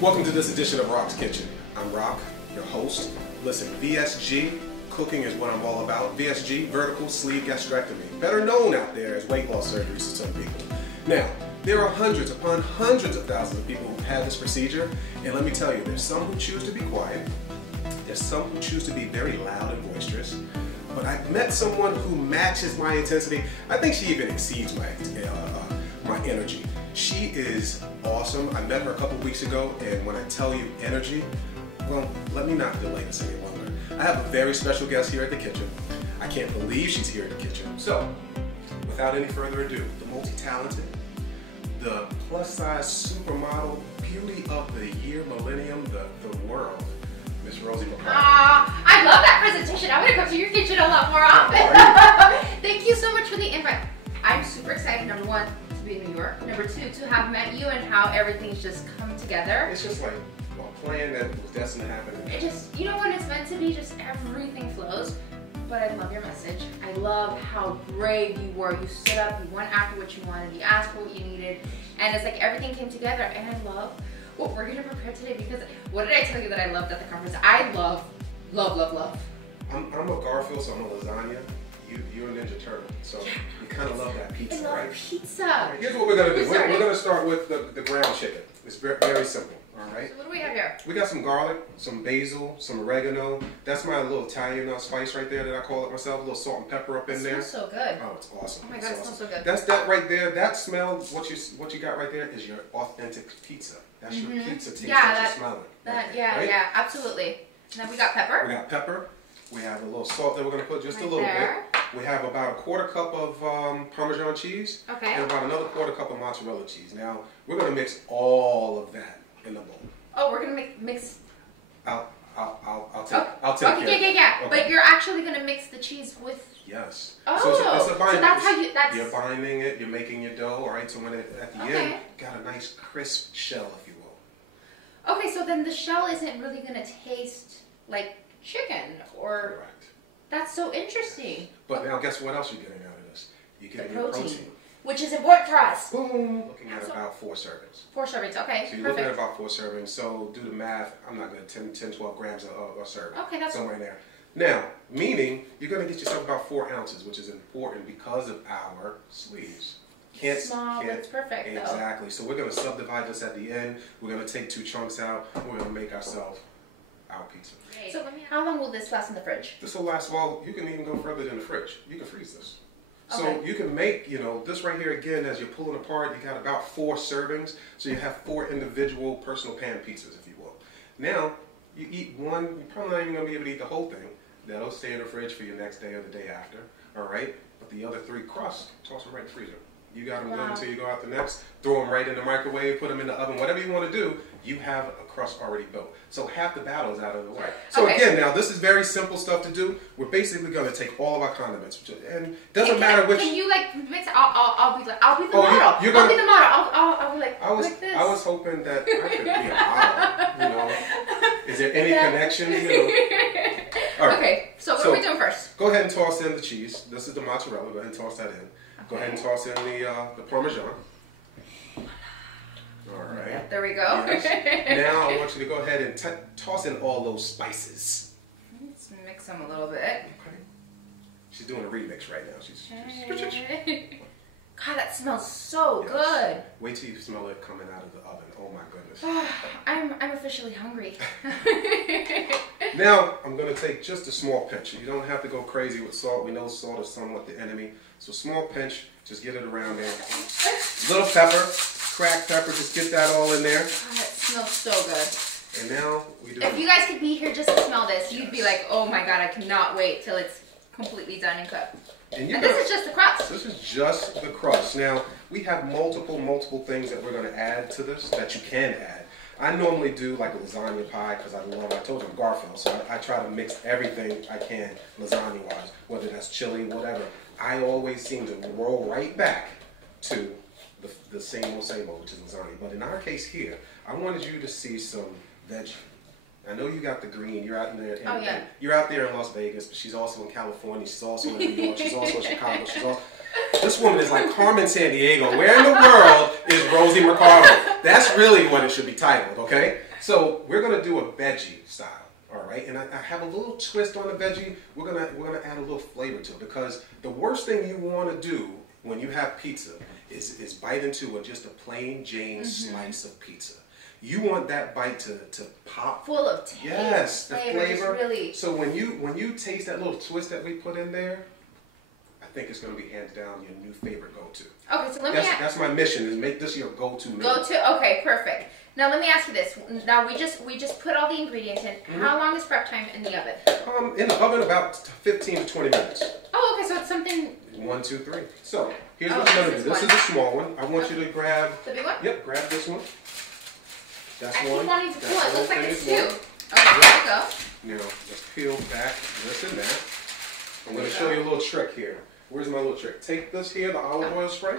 Welcome to this edition of Rock's Kitchen. I'm Rock, your host. Listen, VSG, cooking is what I'm all about. VSG, vertical sleeve gastrectomy, better known out there as weight loss surgeries to some people. Now, there are hundreds upon hundreds of thousands of people who've had this procedure, and let me tell you, there's some who choose to be quiet, there's some who choose to be very loud and boisterous, but I've met someone who matches my intensity. I think she even exceeds my energy. She is awesome. I met her a couple weeks ago, and when I tell you energy, well, let me not delay this any longer. I have a very special guest here at the kitchen. I can't believe she's here at the kitchen. So, without any further ado, the multi-talented, the plus-size supermodel, beauty of the year, millennium, the world, Miss Rosie Mercado. I love that presentation. I'm gonna come to your kitchen a lot more often. Thank you so much for the invite. I'm super excited, number one, to be in New York. Number two, to have met you and how everything's just come together. It's just like a plan that was destined to happen. It just, you know, when it's meant to be, just everything flows. But I love your message. I love how brave you were. You stood up, you went after what you wanted, you asked for what you needed, and it's like everything came together. And I love what we're gonna prepare today, because what did I tell you that I loved at the conference? I love. I'm a Garfield, so I'm a lasagna. You're a Ninja Turtle, so you kind of love that pizza, I love right? pizza. Right, here's what we're gonna do. We're gonna start with the ground chicken. It's very simple. All right. So what do we have here? We got some garlic, some basil, some oregano. That's my little Italian spice right there that I call it myself. A little salt and pepper up in there. It smells so good. Oh, it's awesome. Oh my God, it smells so good. That's that right there. That smell, what you got right there, is your authentic pizza. That's your pizza taste that you're smelling. Yeah, absolutely. And then we got pepper. We got pepper. We have a little salt that we're going to put just a little bit. We have about a quarter cup of Parmesan cheese. Okay. And about another quarter cup of mozzarella cheese. Now, we're going to mix all of that in the bowl. Oh, we're going to mix. I'll take care of it. Yeah. Okay. But you're actually going to mix the cheese with. Yes. Oh, so that's how you. You're binding it. You're making your dough. All right. So when at the end, got a nice crisp shell, if you will. Okay. So then the shell isn't really going to taste like chicken, or. Correct. That's so interesting. But now, guess what else you're getting out of this? You're getting your protein. Which is important for us. Boom. Looking at about 4 servings. 4 servings, okay. So you're looking at about 4 servings. So do the math. I'm not going to 10, 12 grams a serving. Okay, that's somewhere in there. Now, meaning you're going to get yourself about 4 ounces, which is important because of our sleeves. Small, but it's perfect. Exactly. So we're going to subdivide this at the end. We're going to take 2 chunks out, and we're going to make ourselves our pizza. So how long will this last in the fridge? This will last, well, you can even go further than the fridge. You can freeze this. So you can make, this right here again, as you're pulling apart, you got about 4 servings. So you have 4 individual personal pan pizzas, if you will. Now, you eat one, you're probably not even going to be able to eat the whole thing. That'll stay in the fridge for your next day or the day after. All right? But the other 3 crusts, toss them right in the freezer. You got them good until you go out the next. Throw them right in the microwave, put them in the oven, whatever you want to do. You have a crust already built. So half the battle is out of the way. So again, now this is very simple stuff to do. We're basically going to take all of our condiments, and it doesn't matter which. Can you like mix? I'll be the model. I'll be the model. I'll be like this. I was hoping that I could be a model. Is there any connection? All right. Okay. So what are we doing first? Go ahead and toss in the cheese. This is the mozzarella. Go ahead and toss that in. Go ahead and toss in the Parmesan. All right. There we go. Yes. Now I want you to go ahead and toss in all those spices. Let's mix them a little bit. Okay. She's doing a remix right now. She's God, that smells so good. Wait till you smell it coming out of the oven. Oh my goodness. I'm officially hungry. Now I'm going to take just a small pinch. You don't have to go crazy with salt. We know salt is somewhat the enemy. So small pinch, just get it around there. Little pepper, cracked pepper, just get that all in there. God, it smells so good. And now we do. If you guys could be here just to smell this, you'd be like, oh my God, I cannot wait till it's completely done and cooked. And this is just the crust. This is just the crust. Now, we have multiple things that we're going to add to this that you can add. I normally do like a lasagna pie because I told you I'm Garfield, so I try to mix everything I can lasagna-wise, whether that's chili, whatever. I always seem to roll right back to the same old, which is lasagna. But in our case here, I wanted you to see some veggie. I know you got the green. You're out there. You're out there in Las Vegas, but she's also in California. She's also in New York. She's also in Chicago. This woman is like Carmen Sandiego. Where in the world is Rosie Mercado? That's really what it should be titled, okay? So we're gonna do a veggie style, all right? And I have a little twist on the veggie. We're gonna add a little flavor to it, because the worst thing you want to do when you have pizza is bite into just a plain Jane slice of pizza. You want that bite to pop. Full of taste. Yes, the flavor. Really... So when you taste that little twist that we put in there, I think it's going to be hands down your new favorite go-to. Okay, so let me that's my mission, is make this your go-to meal. Go-to? Okay, perfect. Now let me ask you this. Now we just put all the ingredients in. How long is prep time in the oven? In the oven, about 15 to 20 minutes. Oh, okay, so it's something... 1, 2, 3. So here's what you're going to do. This is a small one. I want you to grab... The big one? Yep, grab this one. That's I one. keep wanting to pull it. It looks like it's 2. One. Okay, there we go. Now, let's peel back this and that. I'm going to show you a little trick here. Where's my little trick? Take this here, the olive oil spray.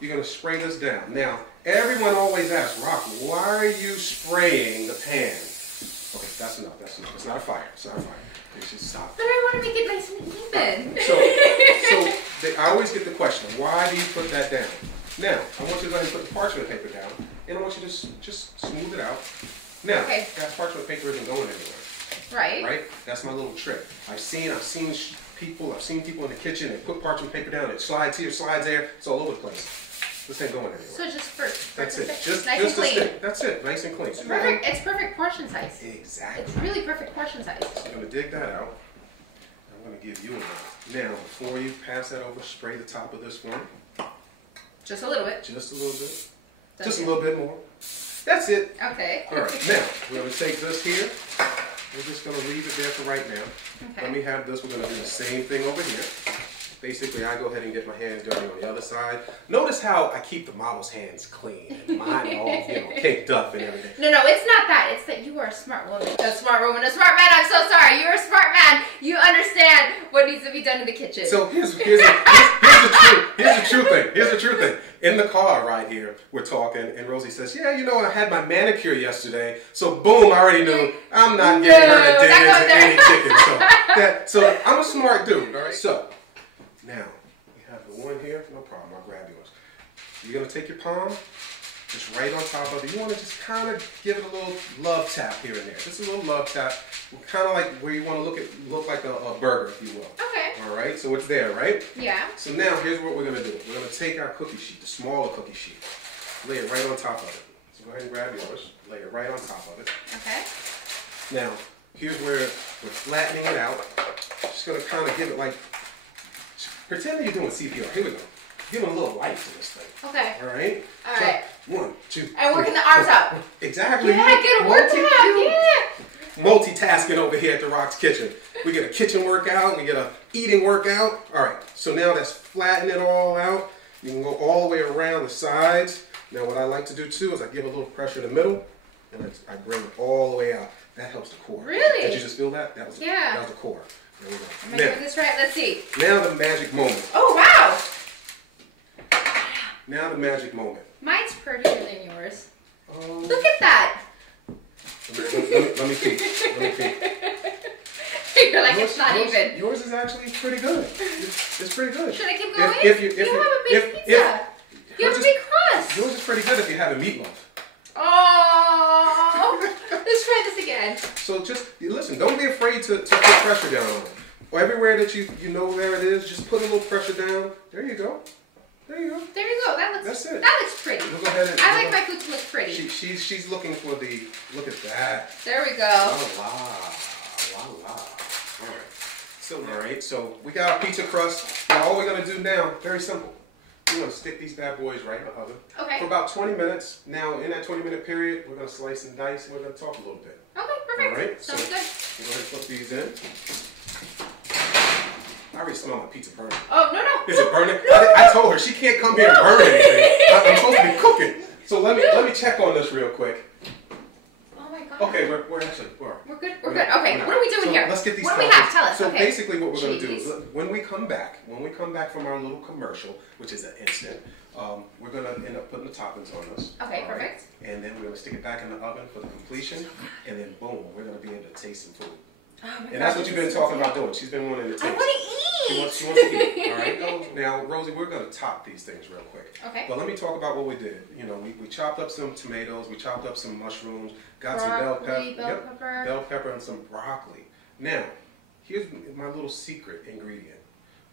You're going to spray this down. Now, everyone always asks, Rock, why are you spraying the pan? Okay, that's enough. That's enough. It's not a fire. It's not a fire. You should stop. But I want to make it nice and even. So I always get the question, why do you put that down? Now, I want you to go ahead and put the parchment paper down, and I want you to just smooth it out. Now, that parchment paper isn't going anywhere. Right. Right? That's my little trick. I've seen people in the kitchen, they put parchment paper down, it slides here, slides there, it's all over the place. This ain't going anywhere. So just first. That's it. Just nice and clean. stick. That's it. Nice and clean. It's perfect. It's perfect portion size. Exactly. It's really perfect portion size. So I'm going to dig that out. I'm going to give you a now, before you pass that over, spray the top of this one. Just a little bit. Just a little bit. That's just a little bit more. That's it. Okay. All right. Now, we're going to take this here. We're just going to leave it there for right now. Okay. Let me have this. We're going to do the same thing over here. Basically, I go ahead and get my hands dirty on the other side. Notice how I keep the model's hands clean. And mine all, caked up and everything. No, it's not that. It's that you are a smart woman. A smart woman, a smart man. I'm so sorry. You're a smart man. You understand what needs to be done in the kitchen. So here's the truth. Here's the true thing. Here's the true thing. In the car right here, we're talking, and Rosie says, yeah, I had my manicure yesterday, so boom, I already knew I'm not getting her to dig into any chicken. So I'm a smart dude, all right? So now, we have the one here. No problem. I'll grab yours. You're going to take your palm, just right on top of it. You want to just kind of give it a little love tap here and there. Just a little love tap. Kind of like where you want to look like a burger, if you will. Okay. All right? So it's there, right? Yeah. So now, here's what we're going to do. We're going to take our cookie sheet, the smaller cookie sheet, lay it right on top of it. So go ahead and grab yours. Lay it right on top of it. Okay. Now, here's where we're flattening it out. Just going to kind of give it like... Pretend that you're doing CPR. Here we go. Give them a little life to this thing. Okay. All right? All right. 1, 2, and working the arms out. Exactly. Yeah, get a workout. Yeah. Multitasking over here at the Rock's Kitchen. We get a kitchen workout. We get a eating workout. All right. So now that's flatten it all out. You can go all the way around the sides. Now what I like to do too is I give a little pressure in the middle, and I bring it all the way out. That helps the core. Really? Did you just feel that? That was the core. There we go. Am I doing this right? Let's see. Now the magic moment. Oh, wow. Now the magic moment. Mine's prettier than yours. Look at that. Let me peek. You're like, it's not even. Yours is actually pretty good. It's pretty good. Should I keep going? You have a big pizza. You have a big crust. Yours is pretty good if you have a meatloaf. Oh. Let's try this again. So just, listen, don't be afraid to put pressure down on it. Or everywhere that you know where it is, just put a little pressure down. There you go. There you go. There you go. That's it. That looks pretty. We'll go ahead and, I like my food to look pretty. She's looking for the, look at that. There we go. La la. All right, so we got our pizza crust. Now all we're going to do now, very simple. We're going to stick these bad boys right in the oven for about 20 minutes. Now, in that 20-minute period, we're going to slice and dice, and we're going to talk a little bit. Okay, perfect. All right, sounds good. We'll go ahead and put these in. I already smell my pizza burning. Oh, no. Is it burning? I told her she can't come here and burn anything. I'm supposed to be cooking. So let me check on this real quick. Oh my god. Okay, we're good. Okay, what are we doing here? Let's get these. What do we have? Tell us. So basically, what we're going to do is when we come back from our little commercial, which is an instant, we're going to end up putting the toppings on this. Okay, perfect. And then we're going to stick it back in the oven for the completion, and then boom, we're going to be able to taste some food. Oh my and that's what you've been talking about doing. She's been wanting to taste. I want to eat. She wants to eat. All right. Now, Rosie, we're going to top these things real quick. Okay. But let me talk about what we did. You know, we chopped up some tomatoes. We chopped up some mushrooms. Got some bell pepper. Bell pepper and some broccoli. Now, here's my little secret ingredient.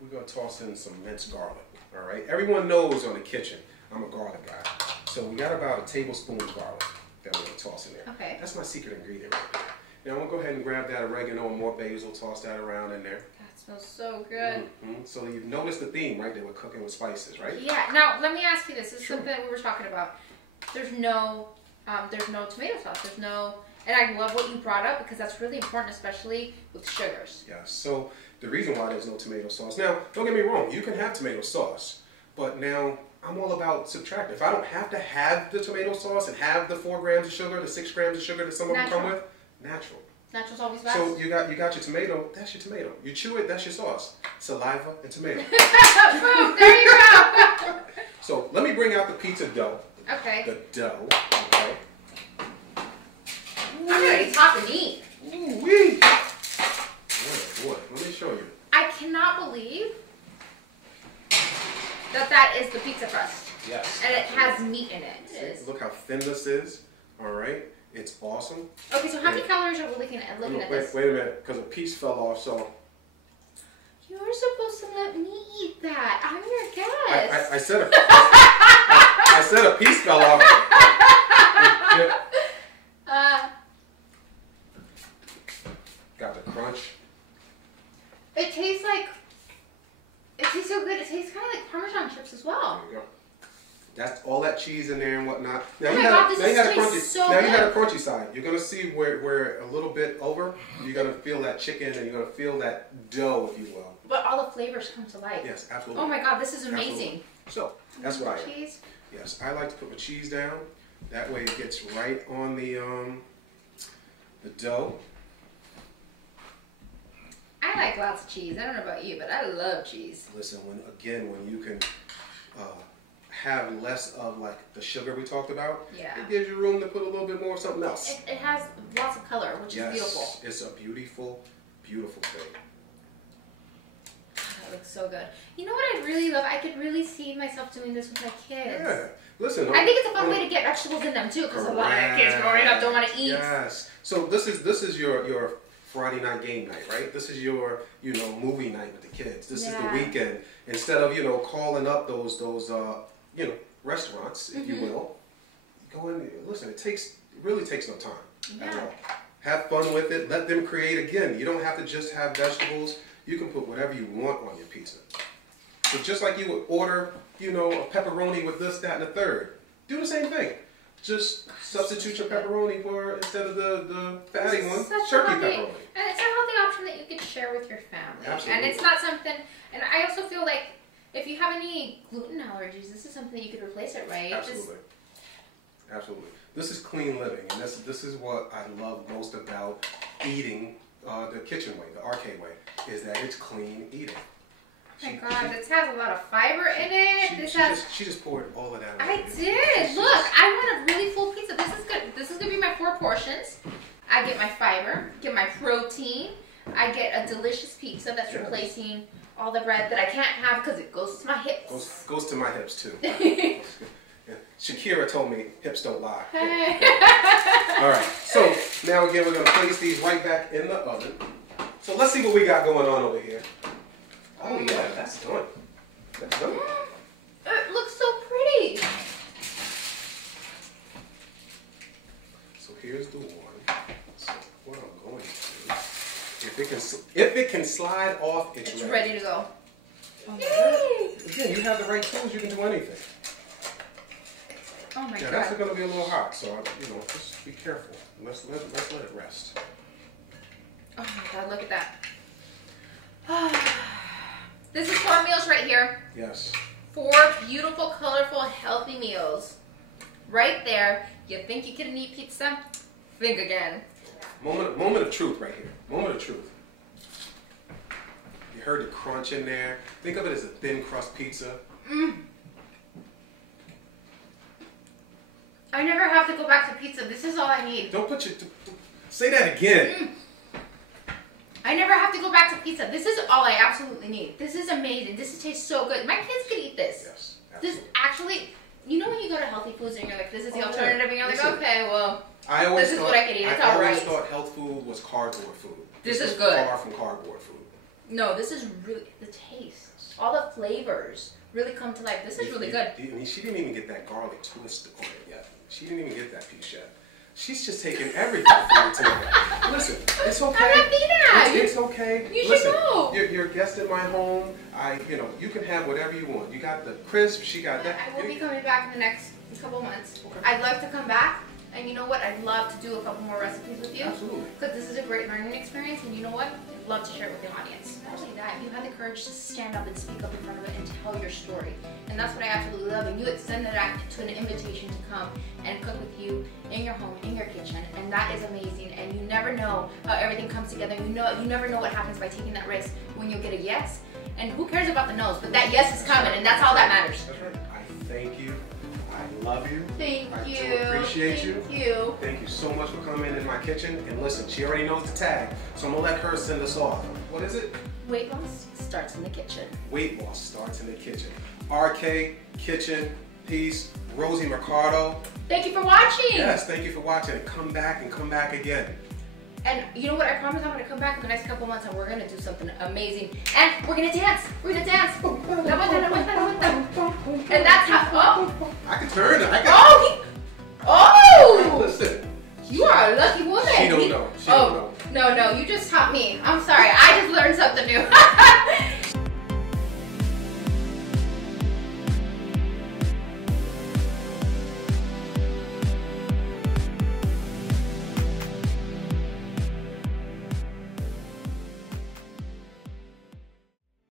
We're going to toss in some minced garlic. All right. Everyone knows on the kitchen, I'm a garlic guy. So we got about a tablespoon of garlic that we're going to toss in there. Okay. That's my secret ingredient right there. Now I'm going to go ahead and grab that oregano and more basil, toss that around in there. That smells so good. So you've noticed the theme, right? They were cooking with spices, right? Yeah. Now, let me ask you this. This is something that we were talking about. There's no tomato sauce. There's no... And I love what you brought up because that's really important, especially with sugars. Yeah, so the reason why there's no tomato sauce. Now, don't get me wrong. You can have tomato sauce, but now... I'm all about subtract. If I don't have to have the tomato sauce and have the 4 grams of sugar, the 6 grams of sugar that some of them come with, natural. Natural's always best. So you got your tomato, that's your tomato. You chew it, that's your sauce. Saliva and tomato. Boom, there you go. So let me bring out the pizza dough. Okay. The dough, okay. I'm ready to top and eat. Ooh-wee. Boy, let me show you. I cannot believe that is the pizza crust. Yes. And it has meat in it. See, look how thin this is. All right. It's awesome. Okay, so how many calories are we looking at this? Wait a minute, because a piece fell off, so... You're supposed to let me eat that. I'm your guest. I said I said a piece fell off. Got the crunch. It tastes so good. It tastes kind of like Parmesan chips as well. There you go. That's all that cheese in there and whatnot. Now oh my God, this tastes so good. Now you got a crunchy side. You're gonna see where a little bit over. You're gonna feel that chicken and you're gonna feel that dough, if you will. But all the flavors come to life. Yes, absolutely. Oh my God, this is amazing. Absolutely. So that's what I am. Cheese. Yes, I like to put my cheese down. That way it gets right on the dough. I like lots of cheese. I don't know about you, but I love cheese. Listen, when you can have less of like the sugar we talked about, it gives you room to put a little bit more of something else. It has lots of color, which is beautiful. Yes, it's a beautiful, beautiful thing. That looks so good. You know what I really love? I could really see myself doing this with my kids. Yeah. Listen, I think it's a fun way to get vegetables in them too, because a lot of kids growing up don't want to eat. Yes. So this is your Friday night game night, right? This is your movie night with the kids. This is the weekend. Instead of calling up those restaurants, if you will, go in. Listen, it really takes no time at all. Have fun with it. Let them create again. You don't have to just have vegetables. You can put whatever you want on your pizza. So just like you would order, a pepperoni with this, that, and the third, do the same thing. Just substitute your pepperoni for, instead of the fatty one, turkey pepperoni. And it's a healthy option that you could share with your family. Absolutely. And it's not something, and I also feel like if you have any gluten allergies, this is something that you could replace it, right? Absolutely. Absolutely. This is clean living, and this is what I love most about eating the kitchen way, the arcade way, is that it's clean eating. Oh my God, this has a lot of fiber in it. She just poured all of that. I did. Look, I want a really full pizza. This is good. This is gonna be my 4 portions. I get my fiber, get my protein. I get a delicious pizza that's replacing all the bread that I can't have because it goes to my hips. Goes to my hips too. Shakira told me hips don't lie. Hey. All right. So now again, we're gonna place these right back in the oven. So let's see what we got going on over here. Oh yeah, that's done. That's done. It looks so pretty. So here's the one. So what I'm going to do, if it can slide off, it's ready to go. Oh, again, you have the right tools. You can do anything. Oh my God. That's going to be a little hot, so just be careful. Let's let it rest. Oh my God, look at that. This is 4 meals right here. Yes. 4 beautiful, colorful, healthy meals. Right there. You think you can eat pizza? Think again. Moment of truth right here. Moment of truth. You heard the crunch in there. Think of it as a thin crust pizza. I never have to go back to pizza. This is all I need. Say that again. I never have to go back to pizza. This is all I absolutely need. This is amazing. This tastes so good. My kids could eat this. Yes, this absolutely. actually, you know when you go to healthy foods and you're like, this is the alternative, and you're like, Listen, okay, well, this is what I can eat. It's all right. I always thought health food was cardboard food. This is good. Far from cardboard food. No, this is really, the taste, all the flavors really come to life. This is really good. I mean, she didn't even get that garlic twist on it yet. She didn't even get that piece yet. She's just taking everything from me tonight. Listen, it's okay. I'm not being that. It's okay. You Listen, should go. You're a guest in my home. You can have whatever you want. You got the crisp. She got that. I will be coming back in the next couple months. Okay. I'd love to come back. And you know what? I'd love to do a couple more recipes with you. Absolutely. Because this is a great learning experience. And you know what? I'd love to share it with the audience. Not only that, you had the courage to stand up and speak up in front of it and tell your story. And that's what I absolutely love. And you extended that to an invitation to come and cook with you in your home, in your kitchen. And that is amazing. And you never know how everything comes together. You never know what happens by taking that risk when you'll get a yes. And who cares about the no's? But that yes is coming, and that's all that matters. That's right. I thank you. I love you. Thank you. I do appreciate you. Thank you. Thank you so much for coming in my kitchen. And listen, she already knows the tag, so I'm gonna let her send us off. What is it? Weight loss starts in the kitchen. Weight loss starts in the kitchen. RK Kitchen, peace. Rosie Mercado. Thank you for watching. Yes, thank you for watching. Come back and come back again. And you know what? I promise I'm gonna come back in the next couple months and we're gonna do something amazing. And we're gonna dance. We're gonna dance. And that's how. Oh. I can turn it. Oh. Listen. You are a lucky woman. She don't know. She don't know. No, you just taught me. I'm sorry. I just learned something new.